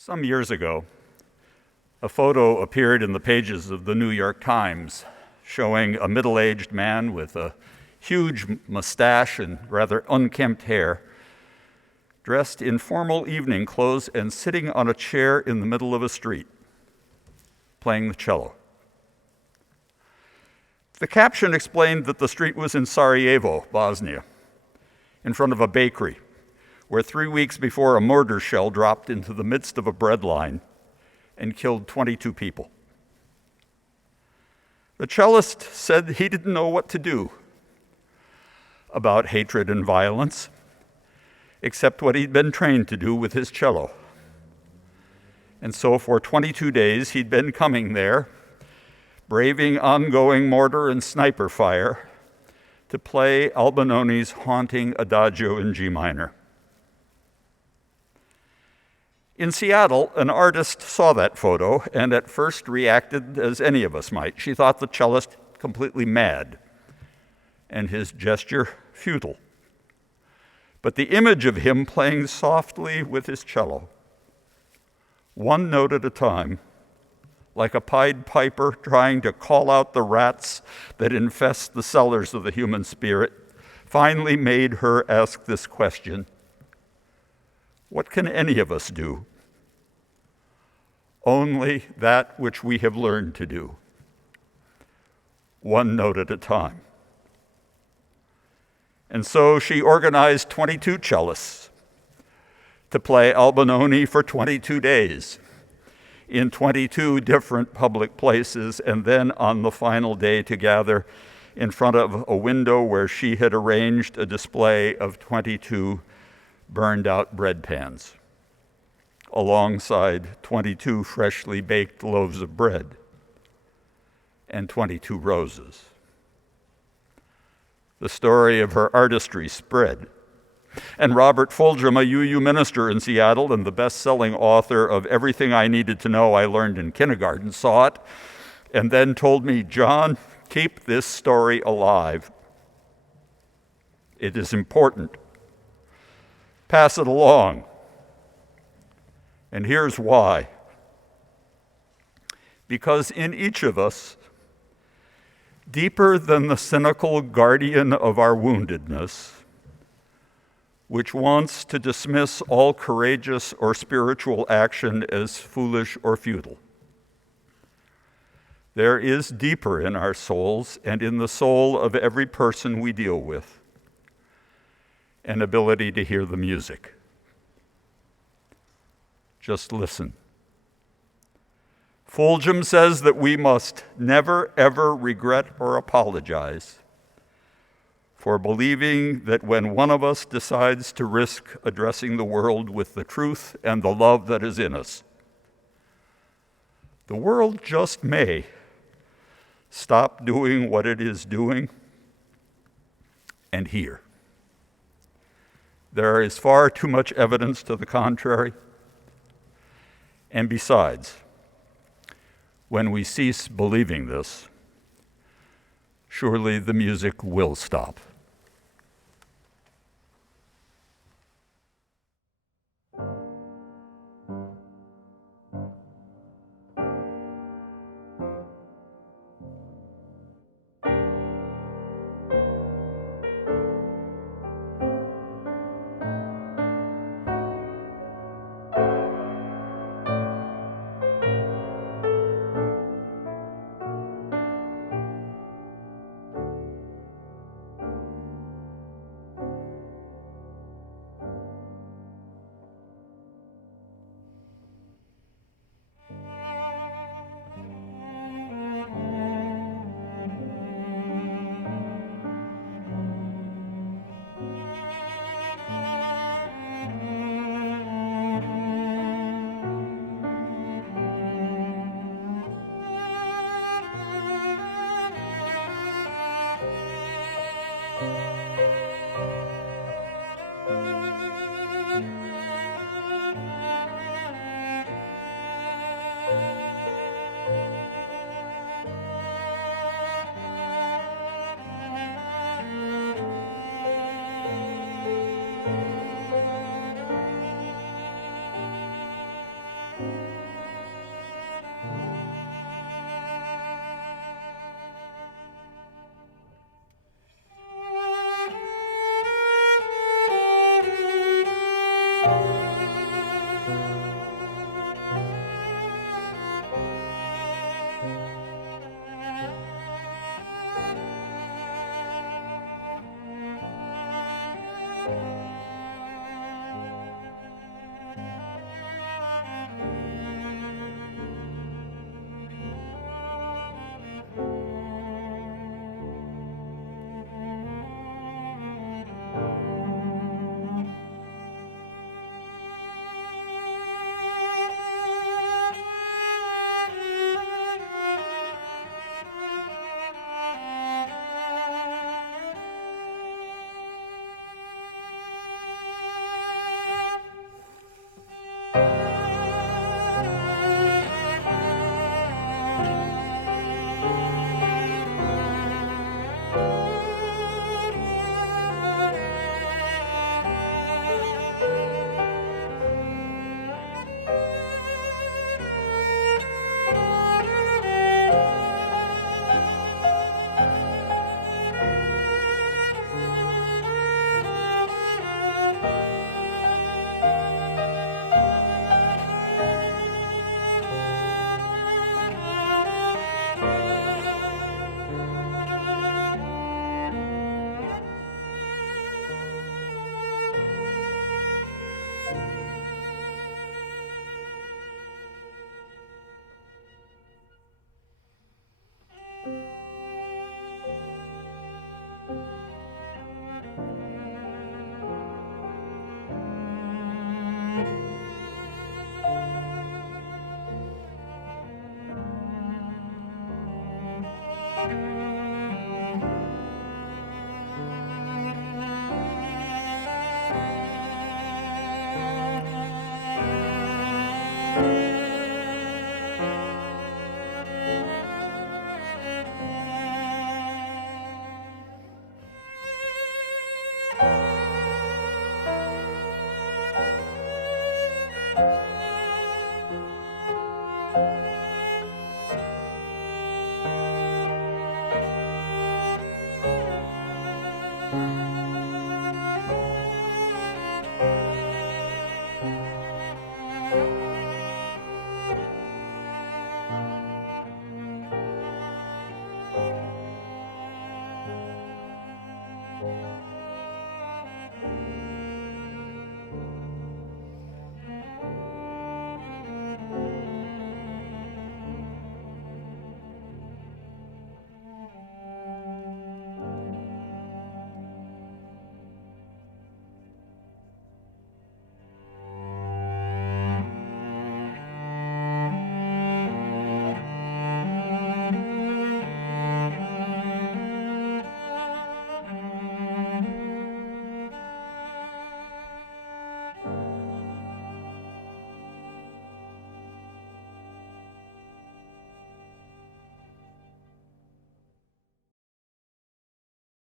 Some years ago, a photo appeared in the pages of the New York Times showing a middle-aged man with a huge mustache and rather unkempt hair, dressed in formal evening clothes and sitting on a chair in the middle of a street, playing the cello. The caption explained that the street was in Sarajevo, Bosnia, in front of a bakery, where 3 weeks before a mortar shell dropped into the midst of a breadline and killed 22 people. The cellist said he didn't know what to do about hatred and violence, except what he'd been trained to do with his cello. And so for 22 days, he'd been coming there, braving ongoing mortar and sniper fire, to play Albinoni's haunting Adagio in G minor. In Seattle, an artist saw that photo and at first reacted as any of us might. She thought the cellist completely mad and his gesture futile. But the image of him playing softly with his cello, one note at a time, like a Pied Piper trying to call out the rats that infest the cellars of the human spirit, finally made her ask this question: what can any of us do? Only that which we have learned to do, one note at a time. And so she organized 22 cellists to play Albinoni for 22 days in 22 different public places, and then on the final day to gather in front of a window where she had arranged a display of 22 burned-out bread pans, alongside 22 freshly baked loaves of bread and 22 roses. The story of her artistry spread. And Robert Fulghum, a UU minister in Seattle and the best-selling author of Everything I Needed to Know I Learned in Kindergarten, saw it and then told me, "John, keep this story alive. It is important. Pass it along." And here's why. Because in each of us, deeper than the cynical guardian of our woundedness, which wants to dismiss all courageous or spiritual action as foolish or futile, there is deeper in our souls and in the soul of every person we deal with an ability to hear the music. Just listen. Fulghum says that we must never, ever regret or apologize for believing that when one of us decides to risk addressing the world with the truth and the love that is in us, the world just may stop doing what it is doing and hear. There is far too much evidence to the contrary. And besides, when we cease believing this, surely the music will stop. Thank you.